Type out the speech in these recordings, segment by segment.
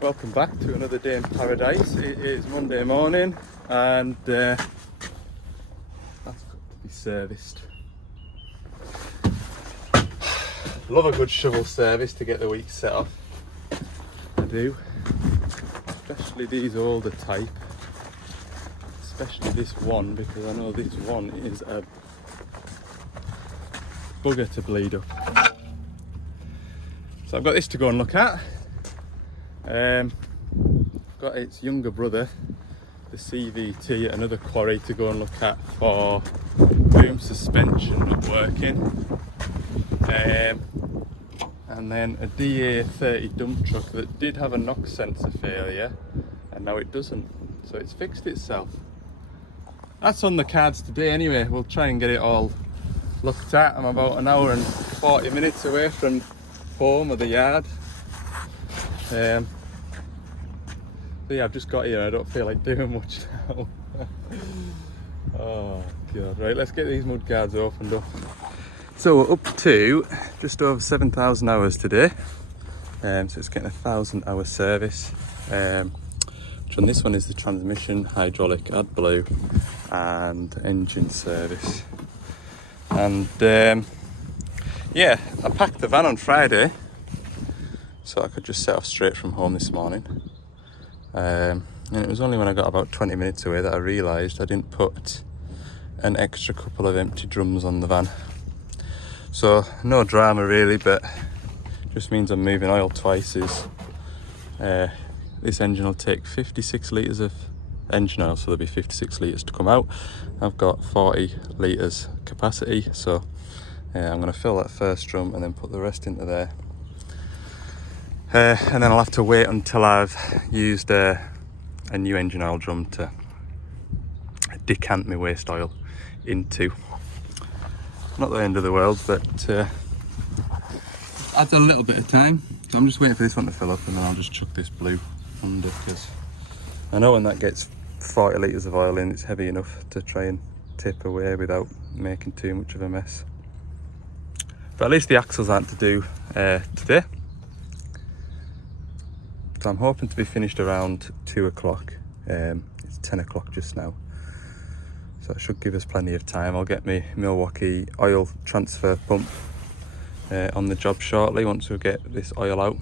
Welcome back to another day in paradise. It is Monday morning and that's got to be serviced. Love a good shovel service to get the week set off. I do. Especially these older type. Especially this one, because I know this one is a bugger to bleed up. So I've got this to go and look at. I've got its younger brother, the CVT, at another quarry to go and look at for boom suspension not working. And then a DA30 Dumptruck that did have a knock sensor failure and now it doesn't. So it's fixed itself. That's on the cards today anyway. We'll try and get it all looked at. I'm about an hour and 40 minutes away from home or the yard. So yeah, I've just got here. I don't feel like doing much now. Oh god, right, let's get these mud guards opened up. So we're up to just over 7,000 hours today. So it's getting a 1,000-hour service. Which on this one is the transmission, hydraulic, AdBlue, and engine service. And yeah, I packed the van on Friday, so I could just set off straight from home this morning. And it was only when I got about 20 minutes away that I realised I didn't put an extra couple of empty drums on the van. So no drama really, but just means I'm moving oil twice. This engine will take 56 litres of engine oil, so there'll be 56 litres to come out. I've got 40 litres capacity, so I'm going to fill that first drum and then put the rest into there. And then I'll have to wait until I've used a new engine oil drum to decant my waste oil into. Not the end of the world, but adds a little bit of time. So I'm just waiting for this one to fill up and then I'll just chuck this blue under, because I know when that gets 40 litres of oil in, it's heavy enough to try and tip away without making too much of a mess. But at least the axles aren't to do today. So I'm hoping to be finished around 2 o'clock. It's 10 o'clock just now. So it should give us plenty of time. I'll get my Milwaukee oil transfer pump on the job shortly once we get this oil out.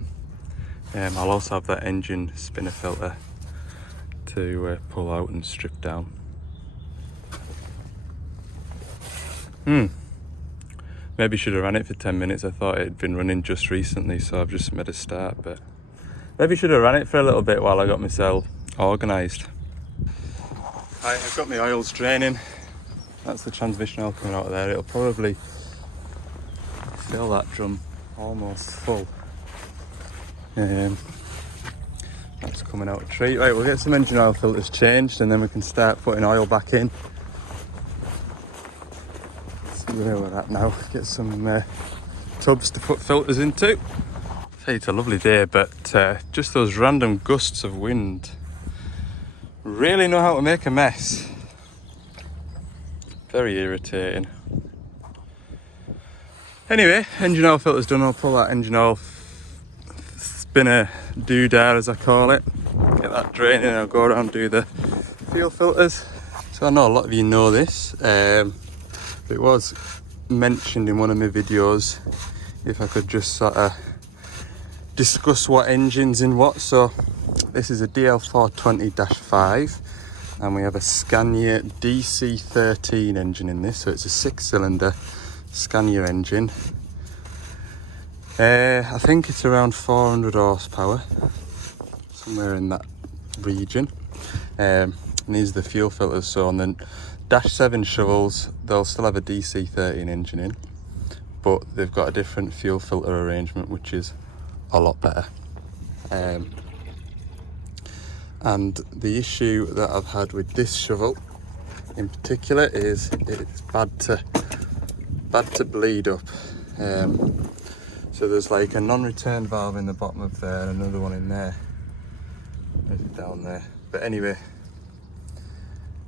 I'll also have that engine spinner filter to pull out and strip down. Maybe should have ran it for 10 minutes. I thought it had been running just recently, so I've just made a start, but maybe should have ran it for a little bit while I got myself organised. Right, I've got my oils draining. That's the transmission oil coming out of there. It'll probably fill that drum almost full. That's coming out a treat. Right, we'll get some engine oil filters changed and then we can start putting oil back in. See where we're at now. Get some tubs to put filters into. Hey, it's a lovely day, but just those random gusts of wind really know how to make a mess. Very irritating. Anyway, engine oil filter's done. I'll pull that engine oil spinner doodah, as I call it. Get that draining and I'll go around and do the fuel filters. So I know a lot of you know this, but it was mentioned in one of my videos if I could just sort of discuss what engine's in what. So this is a DL420-5 and we have a Scania DC13 engine in this, so it's a 6-cylinder Scania engine. I think it's around 400 horsepower, somewhere in that region. And these are the fuel filters. So on the Dash 7 shovels they'll still have a DC13 engine in, but they've got a different fuel filter arrangement which is a lot better. And the issue that I've had with this shovel in particular is it's bad to bleed up. So there's like a non-return valve in the bottom of there and another one in there. There's it down there. But anyway,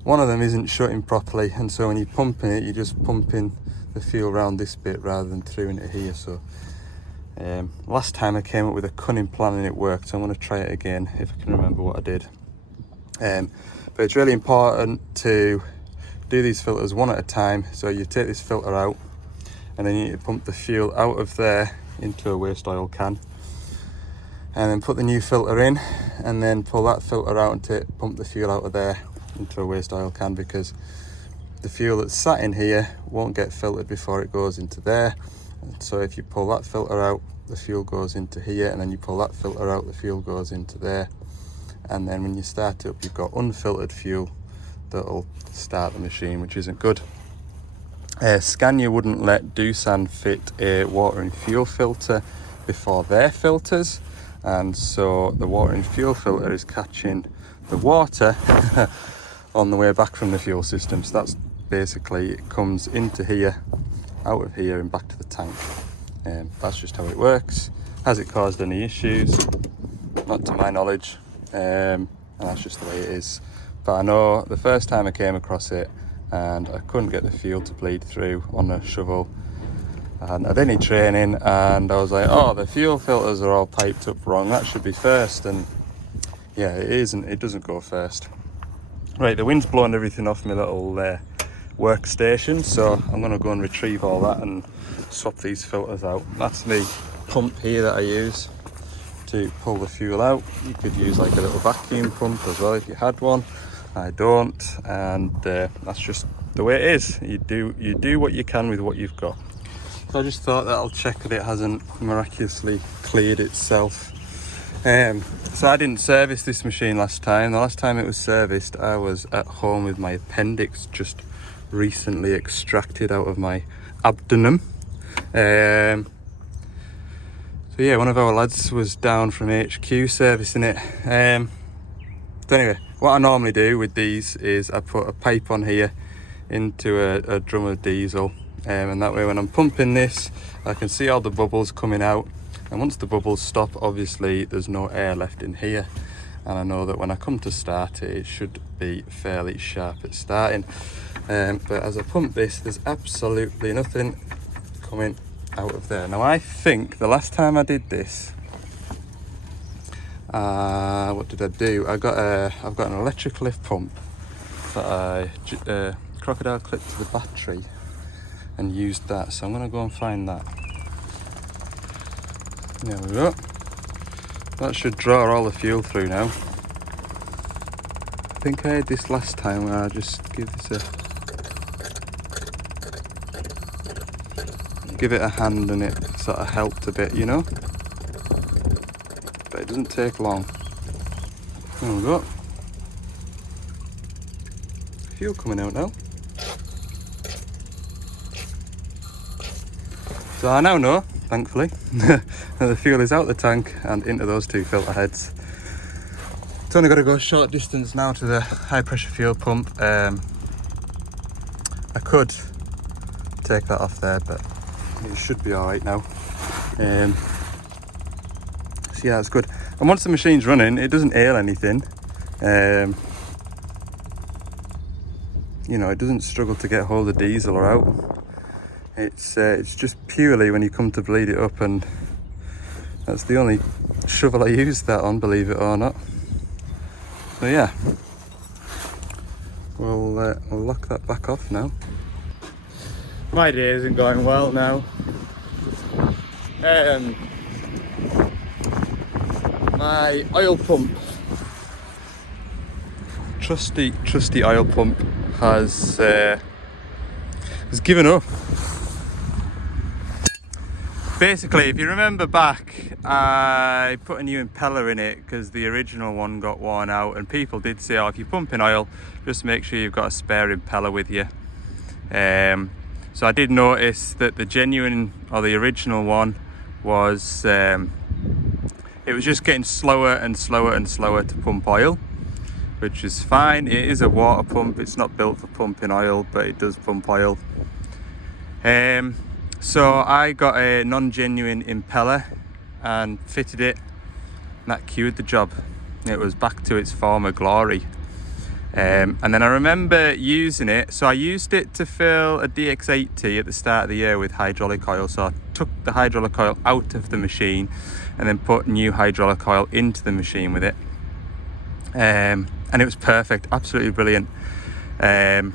one of them isn't shutting properly, and so when you're pumping it, you're just pumping the fuel around this bit rather than through into here. So Last time I came up with a cunning plan and it worked, so I'm going to try it again if I can remember what I did. But it's really important to do these filters one at a time. So you take this filter out and then you need to pump the fuel out of there into a waste oil can, and then put the new filter in, and then pull that filter out and pump the fuel out of there into a waste oil can, because the fuel that's sat in here won't get filtered before it goes into there. So if you pull that filter out, the fuel goes into here, and then you pull that filter out, the fuel goes into there. And then when you start it up, you've got unfiltered fuel that'll start the machine, which isn't good. Scania wouldn't let Doosan fit a water and fuel filter before their filters, and so the water and fuel filter is catching the water on the way back from the fuel system. So that's basically, it comes into here, out of here and back to the tank. That's just how it works. Has it caused any issues? Not to my knowledge, and that's just the way it is. But I know the first time I came across it and I couldn't get the fuel to bleed through on a shovel, and I had any training, and I was like, oh, the fuel filters are all piped up wrong, that should be first. And yeah, it isn't, it doesn't go first. Right, the wind's blowing everything off my little workstation, so I'm going to go and retrieve all that and swap these filters out. That's the pump here that I use to pull the fuel out. You could use like a little vacuum pump as well if you had one. I don't, and that's just the way it is. You do what you can with what you've got. So I just thought that I'll check that it hasn't miraculously cleared itself. So I didn't service this machine last time. The last time it was serviced, I was at home with my appendix just recently extracted out of my abdomen. So yeah, one of our lads was down from HQ servicing it. So anyway, what I normally do with these is I put a pipe on here into a drum of diesel, and that way when I'm pumping this, I can see all the bubbles coming out, and once the bubbles stop, obviously there's no air left in here, and I know that when I come to start it, it should be fairly sharp at starting. But as I pump this, there's absolutely nothing coming out of there. Now I think the last time I did this, what did I do? I've got an electric lift pump that I crocodile clipped to the battery and used that. So I'm going to go and find that. There we go. That should draw all the fuel through now. I think I had this last time where I just give it a hand and it sort of helped a bit, you know. But it doesn't take long. There we go. Fuel coming out now. So I now know, thankfully, that the fuel is out the tank and into those two filter heads. It's only got to go a short distance now to the high pressure fuel pump. I could take that off there, but it should be alright now. So yeah, it's good. And once the machine's running, it doesn't ail anything. You know, it doesn't struggle to get hold of diesel or out. It's just purely when you come to bleed it up, and that's the only shovel I use that on, believe it or not. So yeah, we'll lock that back off now. My day isn't going well now. My oil pump, trusty oil pump, has given up. Basically, if you remember back, I put a new impeller in it because the original one got worn out, and people did say, oh, if you're pumping oil, just make sure you've got a spare impeller with you. So I did notice that the genuine, or the original one, was it was just getting slower and slower and slower to pump oil, which is fine. It is a water pump, it's not built for pumping oil, but it does pump oil. So I got a non-genuine impeller and fitted it, and that cured the job. It was back to its former glory. And then I remember using it, so I used it to fill a DX80 at the start of the year with hydraulic oil. So I took the hydraulic oil out of the machine and then put new hydraulic oil into the machine with it. And it was perfect, absolutely brilliant. And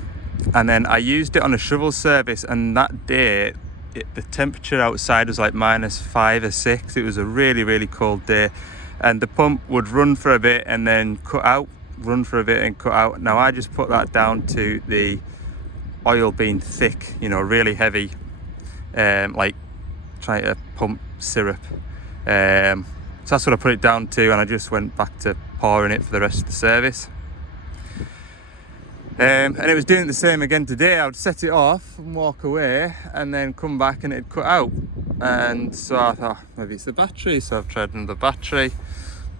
then I used it on a shovel service, and that day the temperature outside was like -5 or 6. It was a really cold day, and the pump would run for a bit and then cut out, run for a bit and cut out. Now I just put that down to the oil being thick, you know, really heavy, like trying to pump syrup. So that's what I put it down to, and I just went back to pouring it for the rest of the service. And it was doing the same again today. I would set it off and walk away and then come back and it'd cut out. And so I thought, maybe it's the battery. So I've tried another battery.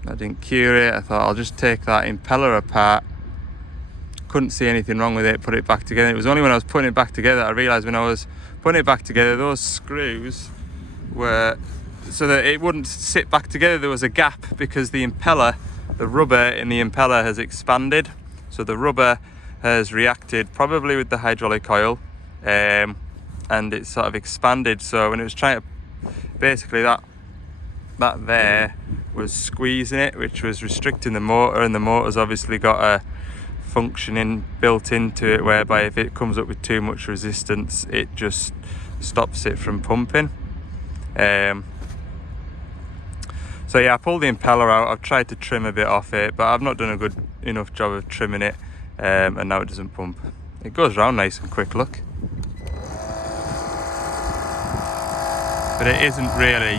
I didn't cure it. I thought I'll just take that impeller apart. Couldn't see anything wrong with it, put it back together. It was only when I was putting it back together I realised when I was putting it back together, those screws were, so that it wouldn't sit back together, there was a gap because the impeller, the rubber in the impeller has expanded. So the rubber has reacted probably with the hydraulic oil, and it sort of expanded. So when it was trying to, basically that there was squeezing it, which was restricting the motor, and the motor's obviously got a functioning built into it whereby if it comes up with too much resistance it just stops it from pumping. So yeah, I pulled the impeller out. I've tried to trim a bit off it, but I've not done a good enough job of trimming it. And now it doesn't pump. It goes round nice and quick, look. But it isn't really.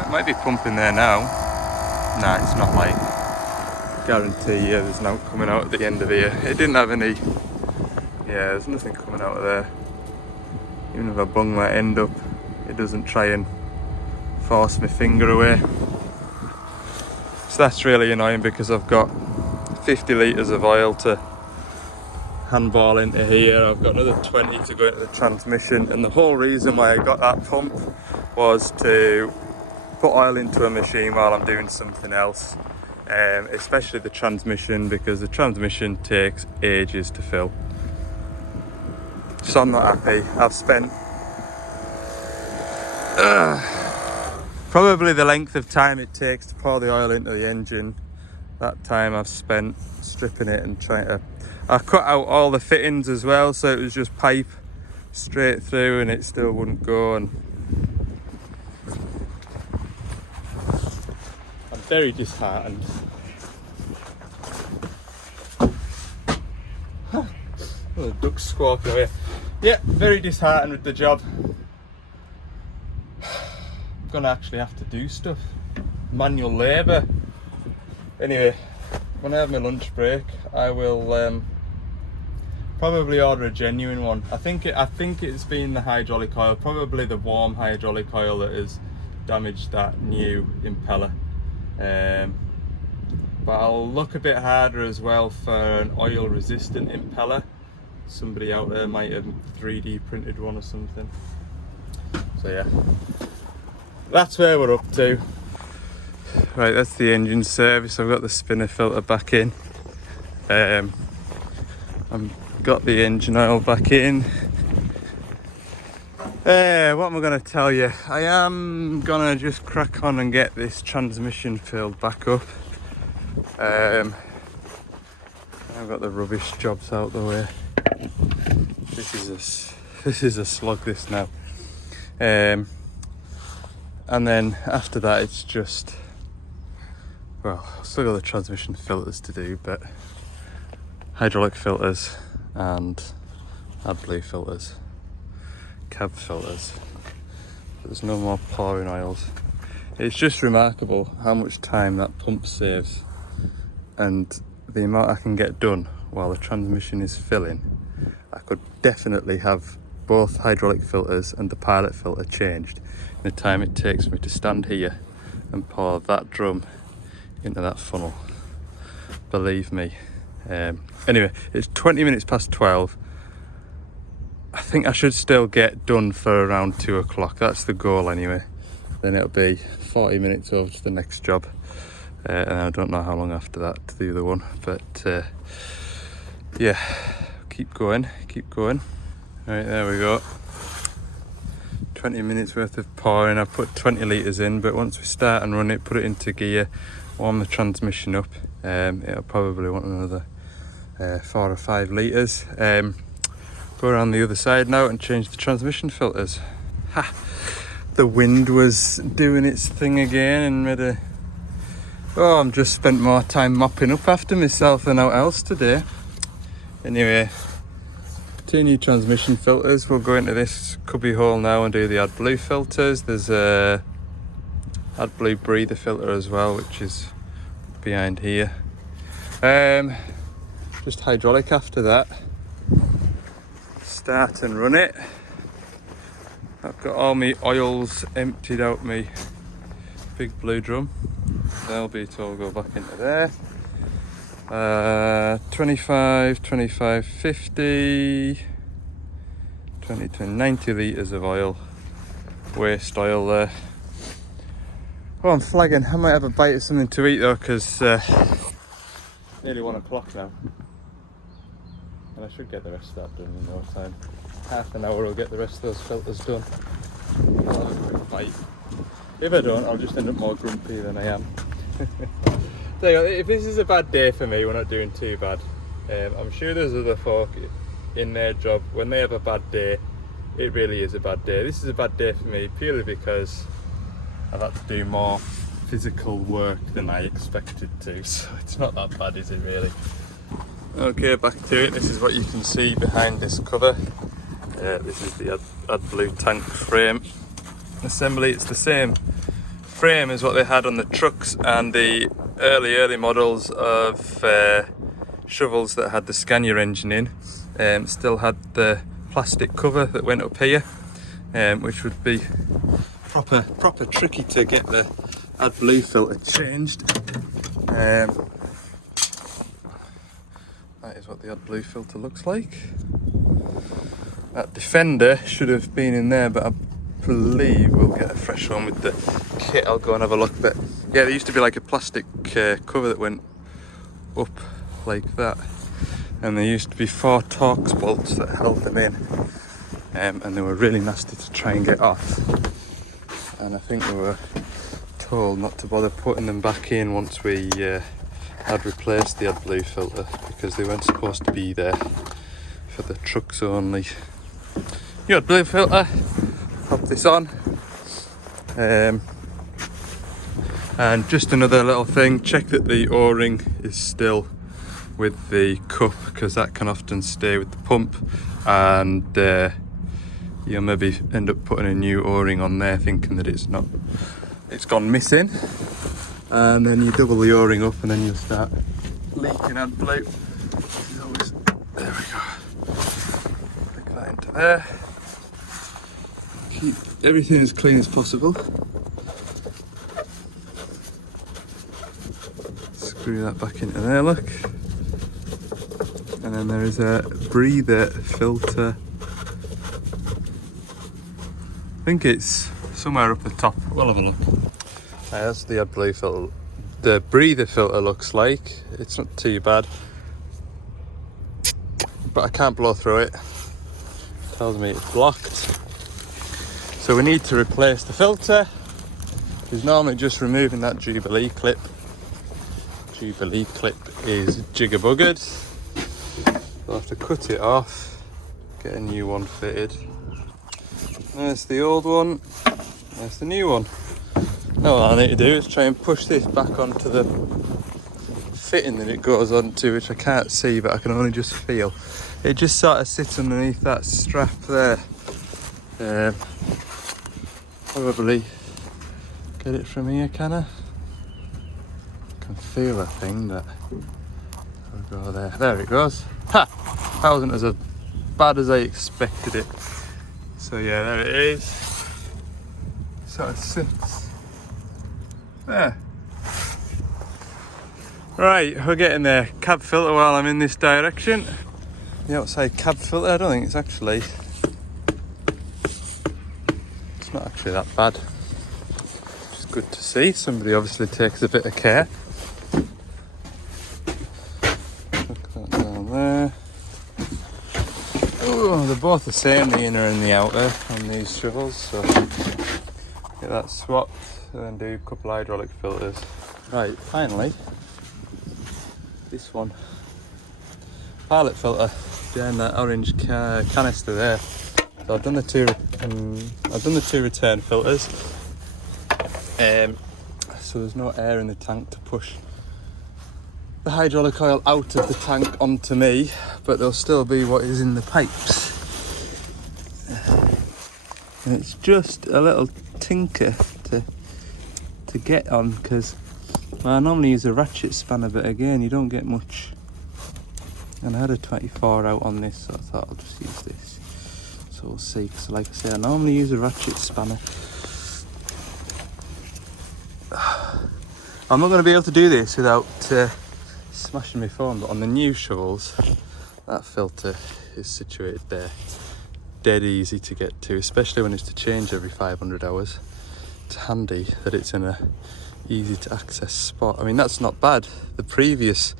It might be pumping there now. Nah, it's not, like. Guarantee you there's nothing coming out at the end of here. It didn't have any. Yeah, there's nothing coming out of there. Even if I bung that end up, it doesn't try and force my finger away. So that's really annoying because I've got 50 litres of oil to handball into here. I've got another 20 to go into the transmission, and the whole reason why I got that pump was to put oil into a machine while I'm doing something else, especially the transmission, because the transmission takes ages to fill. So I'm not happy. I've spent probably the length of time it takes to pour the oil into the engine. That time I've spent stripping it and trying to... I cut out all the fittings as well, so it was just pipe straight through and it still wouldn't go. And I'm very disheartened. Oh, the duck's squawking away. Yeah, very disheartened with the job. Gonna actually have to do stuff, manual labour. Anyway, when I have my lunch break I will probably order a genuine one. I think it's been the hydraulic oil, probably the warm hydraulic oil, that has damaged that new impeller. But I'll look a bit harder as well for an oil resistant impeller. Somebody out there might have 3D printed one or something. So yeah, that's where we're up to. Right, that's the engine service. I've got the spinner filter back in. I've got the engine oil back in. What am I going to tell you? I am going to just crack on and get this transmission filled back up. I've got the rubbish jobs out the way. This is a slog, this now. And then after that it's just, well, I've still got the transmission filters to do, but hydraulic filters and AdBlue filters, cab filters. But there's no more pouring oils. It's just remarkable how much time that pump saves and the amount I can get done while the transmission is filling. I could definitely have both hydraulic filters and the pilot filter changed in the time it takes me to stand here and pour that drum into that funnel. Believe me. Anyway, it's 20 minutes past 12. I think I should still get done for around 2 o'clock. That's the goal anyway. Then it'll be 40 minutes over to the next job. and I don't know how long after that to the other one, but yeah, keep going. Right, there we go. 20 minutes worth of pouring. I put 20 litres in, but once we start and run it, put it into gear, warm the transmission up, it'll probably want another 4 or 5 litres. Go around the other side now and change the transmission filters. Ha! The wind was doing its thing again and made a... Oh, I've just spent more time mopping up after myself than out else today. Anyway, 2 new transmission filters. We'll go into this cubby hole now and do the AdBlue filters. There's a AdBlue breather filter as well, which is behind here. Just hydraulic after that. Start and run it. I've got all my oils emptied out my big blue drum. They'll be to all go back into there. 25, 25, 50, 20, 90 litres of oil. Waste oil there. Oh, I'm flagging. I might have a bite of something to eat though, because nearly 1 o'clock now. And I should get the rest of that done in no time. Half an hour will get the rest of those filters done. I'll have a quick bite. If I don't, I'll just end up more grumpy than I am. So if this is a bad day for me, we're not doing too bad. I'm sure there's other folk in their job, when they have a bad day, it really is a bad day. This is a bad day for me purely because I've had to do more physical work than I expected to, so it's not that bad, is it really? Okay, back to it. This is what you can see behind this cover. This is the AdBlue tank frame assembly. It's the same frame as what they had on the trucks and the early models of shovels that had the Scania engine in. Still had the plastic cover that went up here, which would be proper tricky to get the AdBlue filter changed. That is what the AdBlue filter looks like. That Defender should have been in there, but I believe we'll get a fresh one with the kit. I'll go and have a look. But yeah, there used to be like a plastic cover that went up like that, and there used to be 4 Torx bolts that held them in, and they were really nasty to try and get off. And I think we were told not to bother putting them back in once we had replaced the AdBlue filter, because they weren't supposed to be there for the trucks only. Your AdBlue filter, pop this on, and just another little thing, check that the O-ring is still with the cup, because that can often stay with the pump, and you'll maybe end up putting a new O-ring on there thinking that it's gone missing, and then you double the O-ring up and then you'll start leaking AdBlue. There we go. Click that into there. Keep everything as clean as possible. Screw that back into there, look. And then there is a breather filter. I think it's somewhere up the top. We'll have a look. That's the AdBlue filter. The breather filter looks like. It's not too bad, but I can't blow through it. It tells me it's blocked. So we need to replace the filter. It's normally just removing that Jubilee clip. Jubilee clip is jigger-buggered. We'll have to cut it off, get a new one fitted. There's the old one, there's the new one. Now what I need to do is try and push this back onto the fitting that it goes onto, which I can't see but I can only just feel. It just sort of sits underneath that strap there. Probably get it from here, can I? I can feel that thing that will go there. There it goes. Ha! That wasn't as bad as I expected it. So yeah, there it is. Sort of sits there. Right, we're getting there. Cab filter while I'm in this direction. The outside cab filter, I don't think it's actually... It's not actually that bad. It's good to see. Somebody obviously takes a bit of care. they're both the same, the inner and the outer on these shovels, so get that swapped and then do a couple hydraulic filters. Right, finally, this one. Pilot filter behind that orange canister there. So I've done the two return filters. So there's no air in the tank to push the hydraulic oil out of the tank onto me, but there'll still be what is in the pipes. And it's just a little tinker to get on, because I normally use a ratchet spanner, but again, you don't get much. And I had a 24 out on this, so I thought I'll just use this. So we'll see, because like I say, I normally use a ratchet spanner. I'm not going to be able to do this without smashing my phone, but on the new shovels, that filter is situated there. Dead easy to get to, especially when it's to change every 500 hours. It's handy that it's in a easy to access spot. I mean, that's not bad. The previous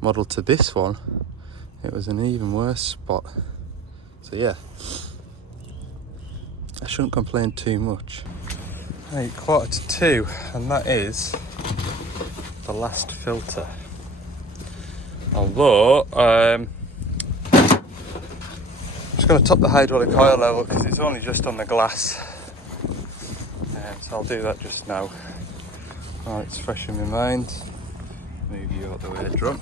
model to this one, it was an even worse spot. So yeah, I shouldn't complain too much. Right, 1:45, and that is the last filter. Although I'm just going to top the hydraulic oil level because it's only just on the glass, so I'll do that just now. Oh, it's fresh in my mind. Move you out the way, drum.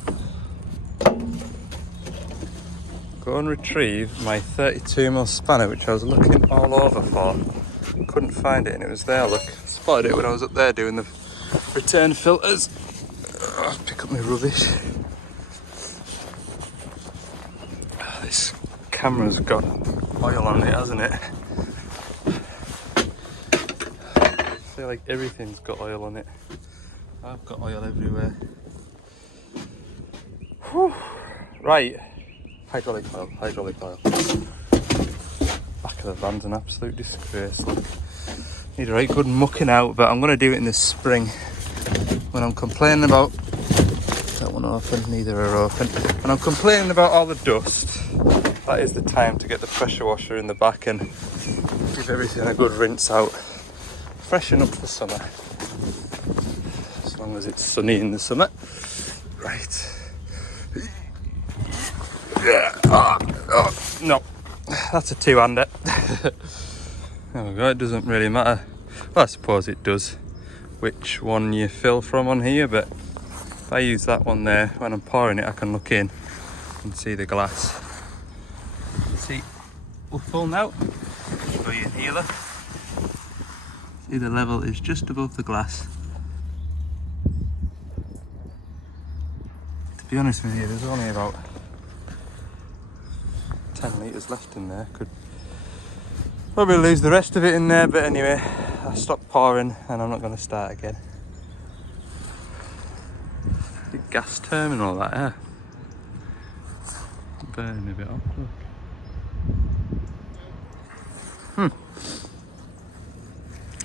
Go and retrieve my 32mm spanner, which I was looking all over for. Couldn't find it, and it was there. Look, spotted it when I was up there doing the return filters. Pick up my rubbish. This camera's got oil on it, hasn't it? I feel like everything's got oil on it. I've got oil everywhere. Whew. Right, hydraulic oil. Back of the van's an absolute disgrace. Look, need a right good mucking out, but I'm going to do it in the spring. When I'm complaining about that one open, neither are open. When I'm complaining about all the dust, that is the time to get the pressure washer in the back and give everything a good rinse out. Freshen up for summer, as long as it's sunny in the summer. Right. Yeah. Oh, no, that's a two-hander. There we go. It doesn't really matter. Well, I suppose it does which one you fill from on here, but if I use that one there, when I'm pouring it, I can look in and see the glass. See, we're full now. Show you here, look. See, the level is just above the glass. To be honest with you, there's only about 10 litres left in there. Could probably lose the rest of it in there, but anyway, I stopped pouring and I'm not going to start again. Big gas terminal, that, yeah. Burning a bit off, look.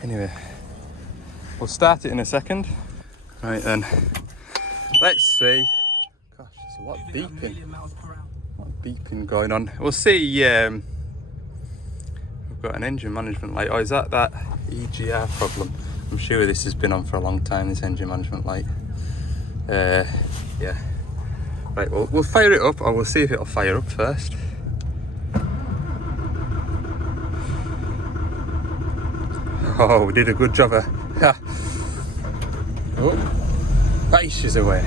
Anyway, we'll start it in a second. Right then, let's see. Gosh, there's a lot of beeping going on. We'll see. We've got an engine management light. Oh, is that EGR problem? I'm sure this has been on for a long time, this engine management light. Yeah. Right, well, we'll fire it up, or we'll see if it'll fire up first. Oh, we did a good job of... Oh, right, she's away.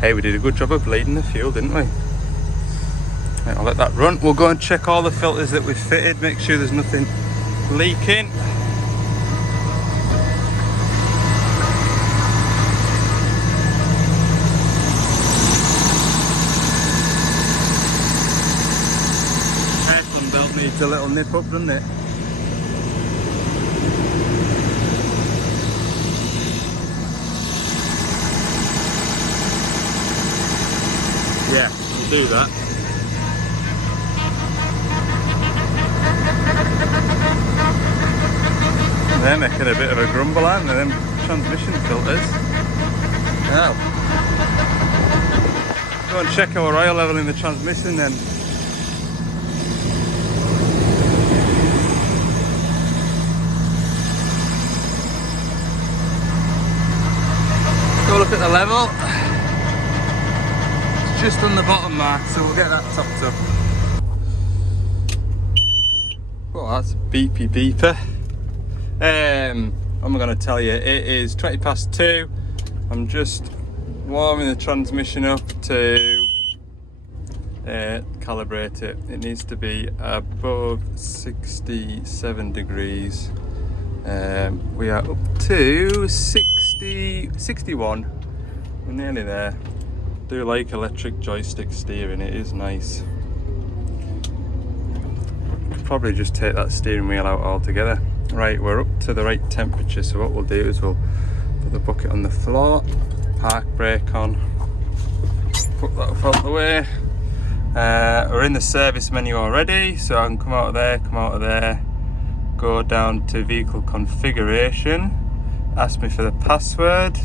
Hey, we did a good job of bleeding the fuel, didn't we? Right, I'll let that run. We'll go and check all the filters that we've fitted, make sure there's nothing leaking. Aircon belt needs a little nip up, doesn't it? Yeah, we'll do that. They're making a bit of a grumble, aren't they, them transmission filters? Now, go and check our oil level in the transmission then. look at the level. It's just on the bottom mark, so we'll get that topped up. Oh, that's a beepy beeper. What am I going to tell you? It is 20 past 2. I'm just warming the transmission up to calibrate it. It needs to be above 67 degrees. We are up to 61. We're nearly there. Do like electric joystick steering, it is nice. Could probably just take that steering wheel out altogether. Right, we're up to the right temperature, so what we'll do is we'll put the bucket on the floor, park brake on, put that up out the way. We're in the service menu already, so I can come out of there, go down to vehicle configuration, ask me for the password,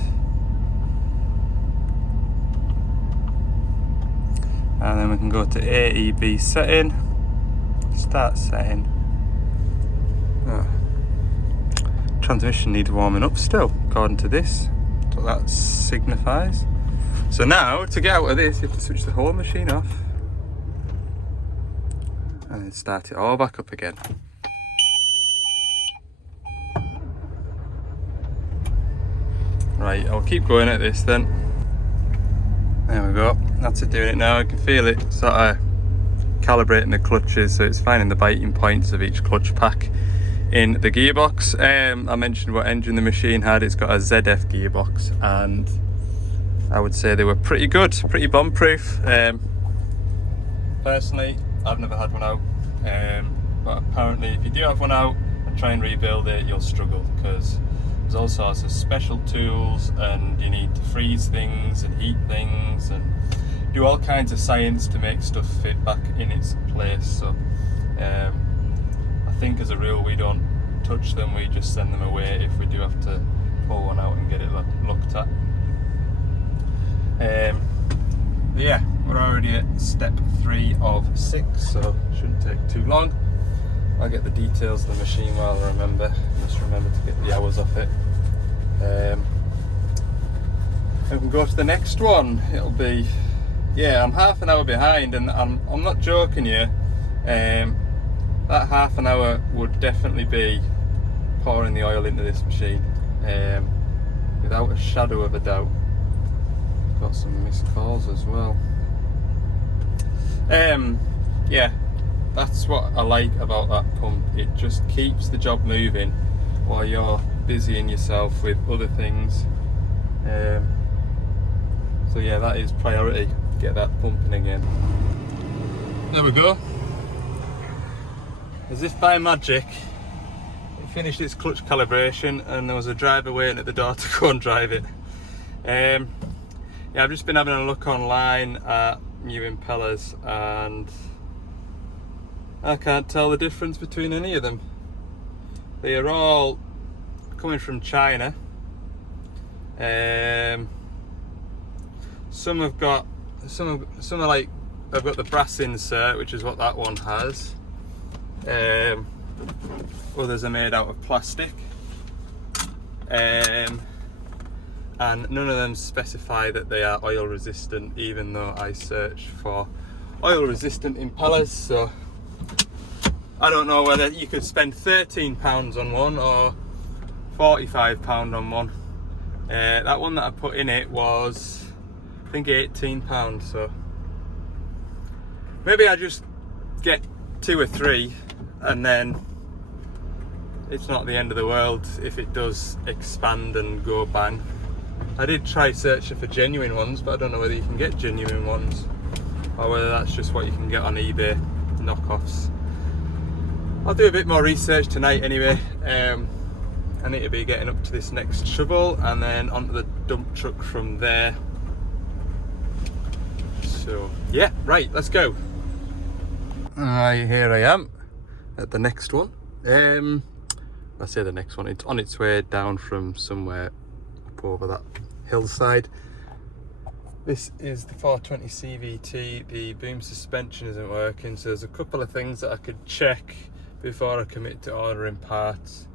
and then we can go to AEB setting, start setting. Oh. Transmission needs warming up still, according to this. That's what that signifies. So now, to get out of this, you have to switch the whole machine off and then start it all back up again. Right, I'll keep going at this then. There we go, that's it doing it now. I can feel it sort of calibrating the clutches, so it's finding the biting points of each clutch pack in the gearbox. I mentioned what engine the machine had. It's got a ZF gearbox, and I would say they were pretty good, pretty bomb proof. Personally, I've never had one out, but apparently if you do have one out and try and rebuild it, you'll struggle, because there's all sorts of special tools and you need to freeze things and heat things and do all kinds of science to make stuff fit back in its place. So I think as a rule we don't touch them, we just send them away if we do have to pull one out and get it looked at. Yeah, we're already at step 3 of 6, so shouldn't take too long. I'll get the details of the machine while I remember. Just remember to get the hours off it. And we can go to the next one. It'll be, yeah, I'm half an hour behind, and I'm not joking you. That half an hour would definitely be pouring the oil into this machine, without a shadow of a doubt. Got some missed calls as well. Yeah, that's what I like about that pump. It just keeps the job moving while you're busying yourself with other things. So yeah, that is priority, get that pumping again. There we go. As if by magic, it finished its clutch calibration and there was a driver waiting at the door to go and drive it. Yeah, I've just been having a look online at new impellers and I can't tell the difference between any of them. They are all coming from China. Some have got, some are like, I've got the brass insert, which is what that one has. Others are made out of plastic. And none of them specify that they are oil resistant, even though I searched for oil resistant impellers. So I don't know whether you could spend £13 on one or £45 on one. That one that I put in it was, I think, £18. So maybe I just get 2 or 3 and then it's not the end of the world if it does expand and go bang. I did try searching for genuine ones, but I don't know whether you can get genuine ones or whether that's just what you can get on eBay, knockoffs. I'll do a bit more research tonight anyway. I need to be getting up to this next shovel and then onto the dump truck from there. So yeah, right, let's go. Alright, here I am at the next one. I say the next one, it's on its way down from somewhere up over that hillside. This is the 420 CVT. The boom suspension isn't working, so there's a couple of things that I could check before I commit to ordering parts.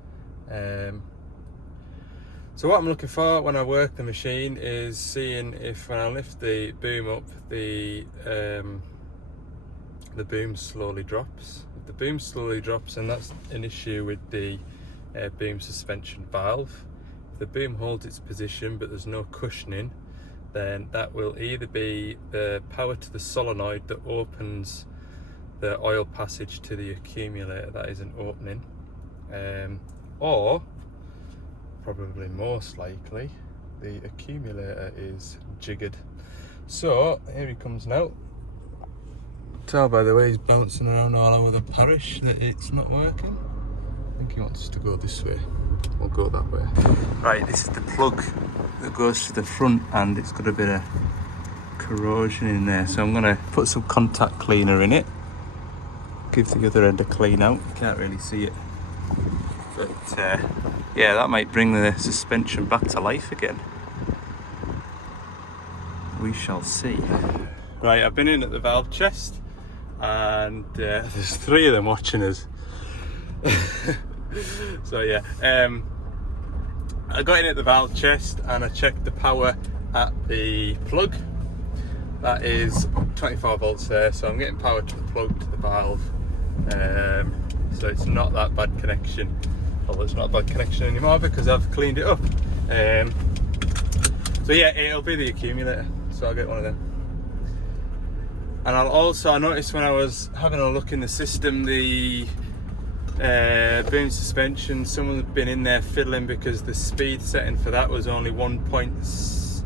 So what I'm looking for when I work the machine is seeing if when I lift the boom up, the boom slowly drops. If the boom slowly drops, and that's an issue with the boom suspension valve. If the boom holds its position but there's no cushioning, then that will either be the power to the solenoid that opens the oil passage to the accumulator that isn't opening, or probably most likely the accumulator is jiggered. So here he comes now. Tell by the way he's bouncing around all over the parish that it's not working. I think he wants us to go this way. We'll go that way. Right, this is the plug that goes to the front, and it's got a bit of corrosion in there, so I'm going to put some contact cleaner in it, give the other end a clean out. You can't really see it, but yeah, that might bring the suspension back to life again. We shall see. Right, I've been in at the valve chest, and there's 3 of them watching us. So yeah, I got in at the valve chest and I checked the power at the plug. That is 24 volts there, so I'm getting power to the plug, to the valve. So it's not that bad connection. Well, it's not a bad connection anymore because I've cleaned it up. So yeah, it'll be the accumulator, so I'll get one of them. And I noticed when I was having a look in the system, the boom suspension, someone had been in there fiddling because the speed setting for that was only 1.2,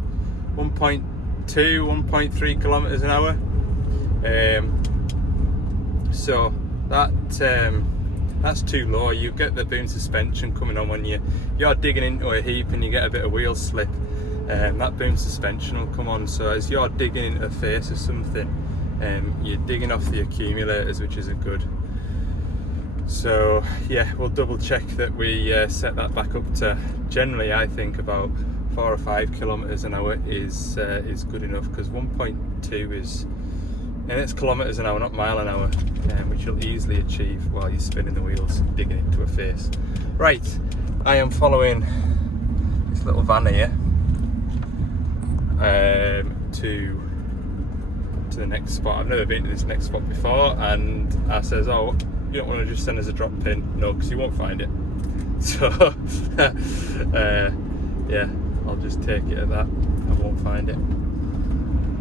1.3 kilometers an hour. So that's too low. You get the boom suspension coming on when you're digging into a heap and you get a bit of wheel slip. That boom suspension will come on. So as you're digging into a face or something, you're digging off the accumulators, which isn't good. So yeah, we'll double check that we set that back up to, generally I think about 4 or 5 kilometers an hour is good enough, because 1.2 is, and it's kilometers an hour, not mile an hour, which you'll easily achieve while you're spinning the wheels, digging into a face. Right, I am following this little van here to the next spot. I've never been to this next spot before, and I says, oh, you don't want to just send us a drop pin? No, because you won't find it. So yeah, I'll just take it at that. I won't find it.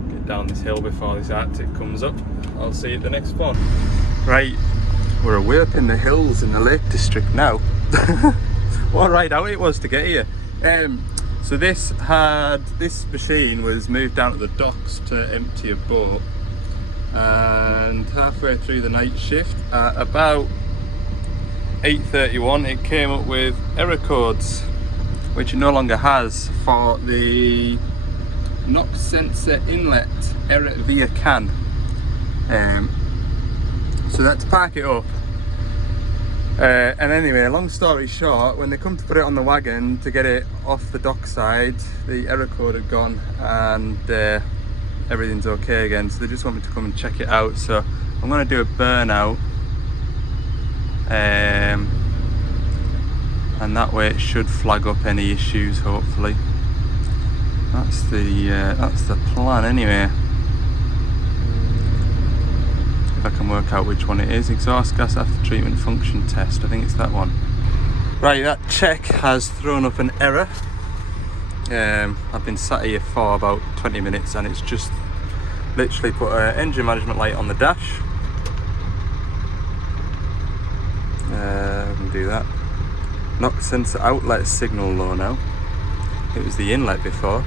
Get down this hill before this Arctic comes up. I'll see you at the next spot. Right, we're away up in the hills in the Lake District now. What a ride out it was to get here. So this machine was moved down to the docks to empty a boat, and halfway through the night shift at about 8:31 it came up with error codes, which it no longer has, for the knock sensor inlet error via CAN. So that's to park it up. And anyway, long story short, when they come to put it on the wagon to get it off the dockside, the error code had gone, and everything's okay again. So they just want me to come and check it out. So I'm going to do a burnout, and that way it should flag up any issues, hopefully. That's the plan anyway. If I can work out which one it is. Exhaust gas after treatment function test, I think it's that one. Right, that check has thrown up an error. I've been sat here for about 20 minutes and it's just literally put an engine management light on the dash. I can do that. Knock sensor outlet signal low now. It was the inlet before.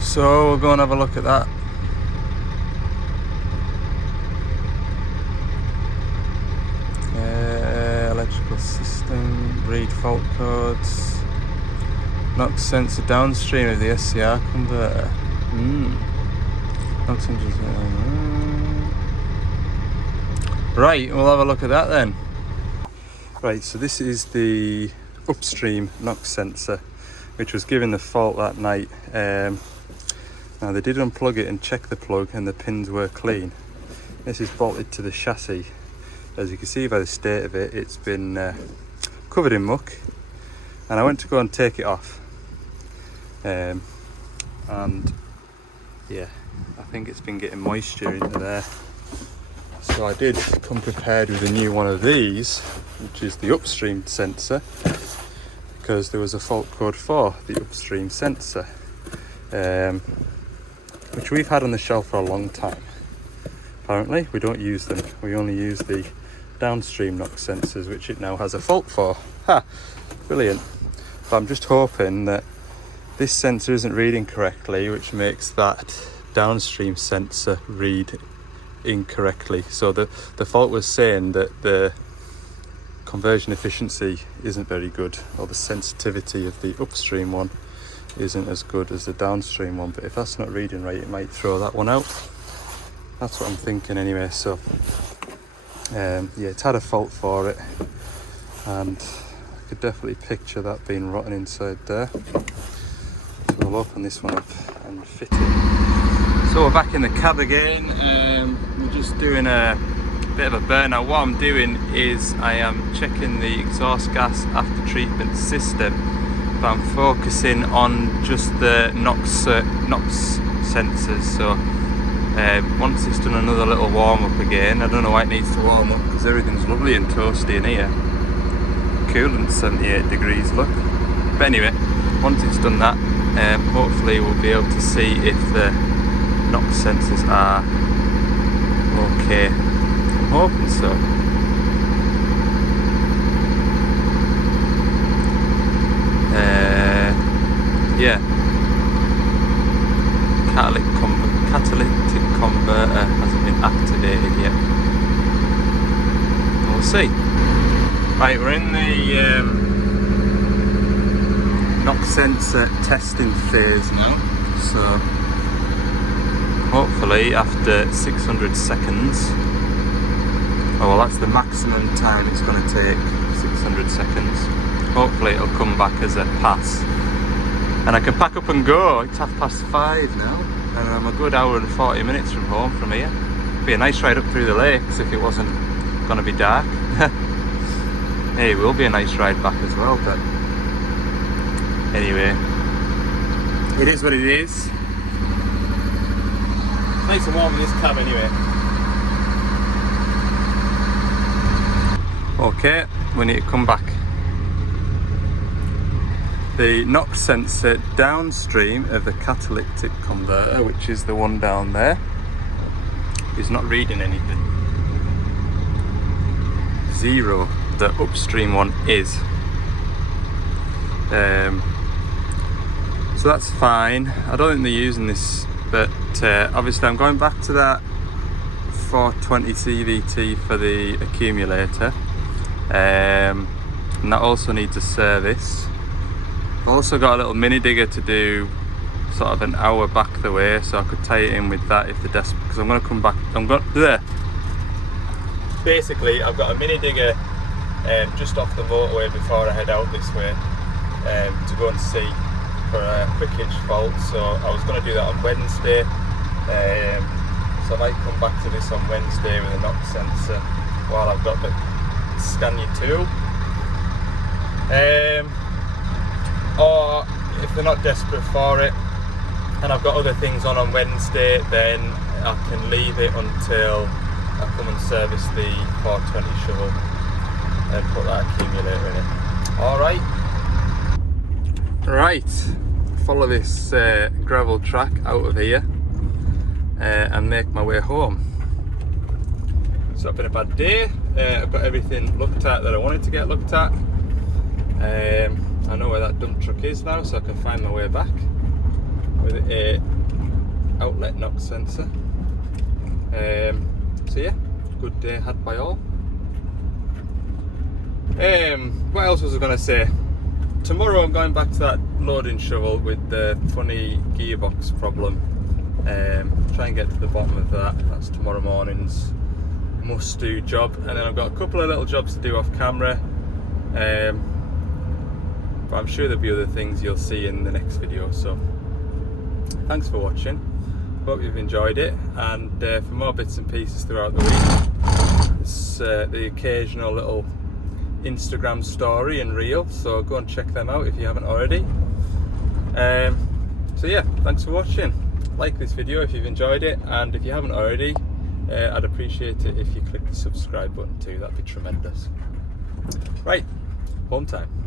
So we'll go and have a look at that. Electrical system, read fault codes. Knock sensor downstream of the SCR converter. Knock sensor. Right, we'll have a look at that then. Right, so this is the upstream knock sensor, which was given the fault that night. Now they did unplug it and check the plug and the pins were clean. This is bolted to the chassis. As you can see by the state of it, it's been covered in muck, and I went to go and take it off, and yeah, I think it's been getting moisture into there. So I did come prepared with a new one of these, which is the upstream sensor, because there was a fault code for the upstream sensor, which we've had on the shelf for a long time. Apparently we don't use them, we only use the downstream NOx sensors, which it now has a fault for. Ha! Brilliant. But I'm just hoping that this sensor isn't reading correctly, which makes that downstream sensor read incorrectly. So the fault was saying that the conversion efficiency isn't very good, or the sensitivity of the upstream one isn't as good as the downstream one. But if that's not reading right, it might throw that one out. That's what I'm thinking anyway. So yeah, it's had a fault for it, and I could definitely picture that being rotten inside there. So we'll open this one up and fit it. So we're back in the cab again. We're just doing a bit of a burn. Now what I'm doing is I am checking the exhaust gas after treatment system, but I'm focusing on just the NOx sensors. So once it's done another little warm up again, I don't know why it needs to warm up because everything's lovely and toasty in here. Cool, 78 degrees, look. But anyway, once it's done that, hopefully we'll be able to see if the NOx sensors are okay. I'm hoping so. Yeah. Catalytic converter hasn't been activated yet. We'll see. Right, we're in the NOx sensor testing phase now. So hopefully after 600 seconds, oh well, that's the maximum time it's going to take, 600 seconds. Hopefully it'll come back as a pass, and I can pack up and go. It's 5:30 now, and I'm a good hour and 40 minutes from home from here. It'd be a nice ride up through the lakes if it wasn't going to be dark. Hey, it will be a nice ride back as well, but anyway, it is what it is. Nice and warm in this cab anyway. Okay, we need to come back. The NOx sensor downstream of the catalytic converter, which is the one down there, is not reading anything. 0. The upstream one is. So that's fine. I don't think they're using this, but obviously I'm going back to that 420 CVT for the accumulator, and that also needs a service. I've also got a little mini digger to do sort of an hour back the way, so I could tie it in with that if the desk, because I'm going to come back. I'm going there. Basically, I've got a mini digger just off the motorway before I head out this way to go and see for a quick hitch fault. So I was going to do that on Wednesday. So I might come back to this on Wednesday with a NOx sensor while I've got the Scania tool. Or if they're not desperate for it and I've got other things on Wednesday, then I can leave it until I come and service the 420 shovel and put that accumulator in it. Alright. Right, follow this gravel track out of here and make my way home. So it's been a bad day. I've got everything looked at that I wanted to get looked at. I know where that dump truck is now, so I can find my way back with a outlet NOx sensor. So yeah, good day had by all. What else was I going to say? Tomorrow I'm going back to that loading shovel with the funny gearbox problem. Try and get to the bottom of that. That's tomorrow morning's must do job, and then I've got a couple of little jobs to do off camera. But I'm sure there'll be other things you'll see in the next video. So thanks for watching, hope you've enjoyed it, and for more bits and pieces throughout the week, plus the occasional little Instagram story and reel, so go and check them out if you haven't already. So yeah, thanks for watching. Like this video if you've enjoyed it, and if you haven't already, I'd appreciate it if you click the subscribe button too. That'd be tremendous. Right, home time.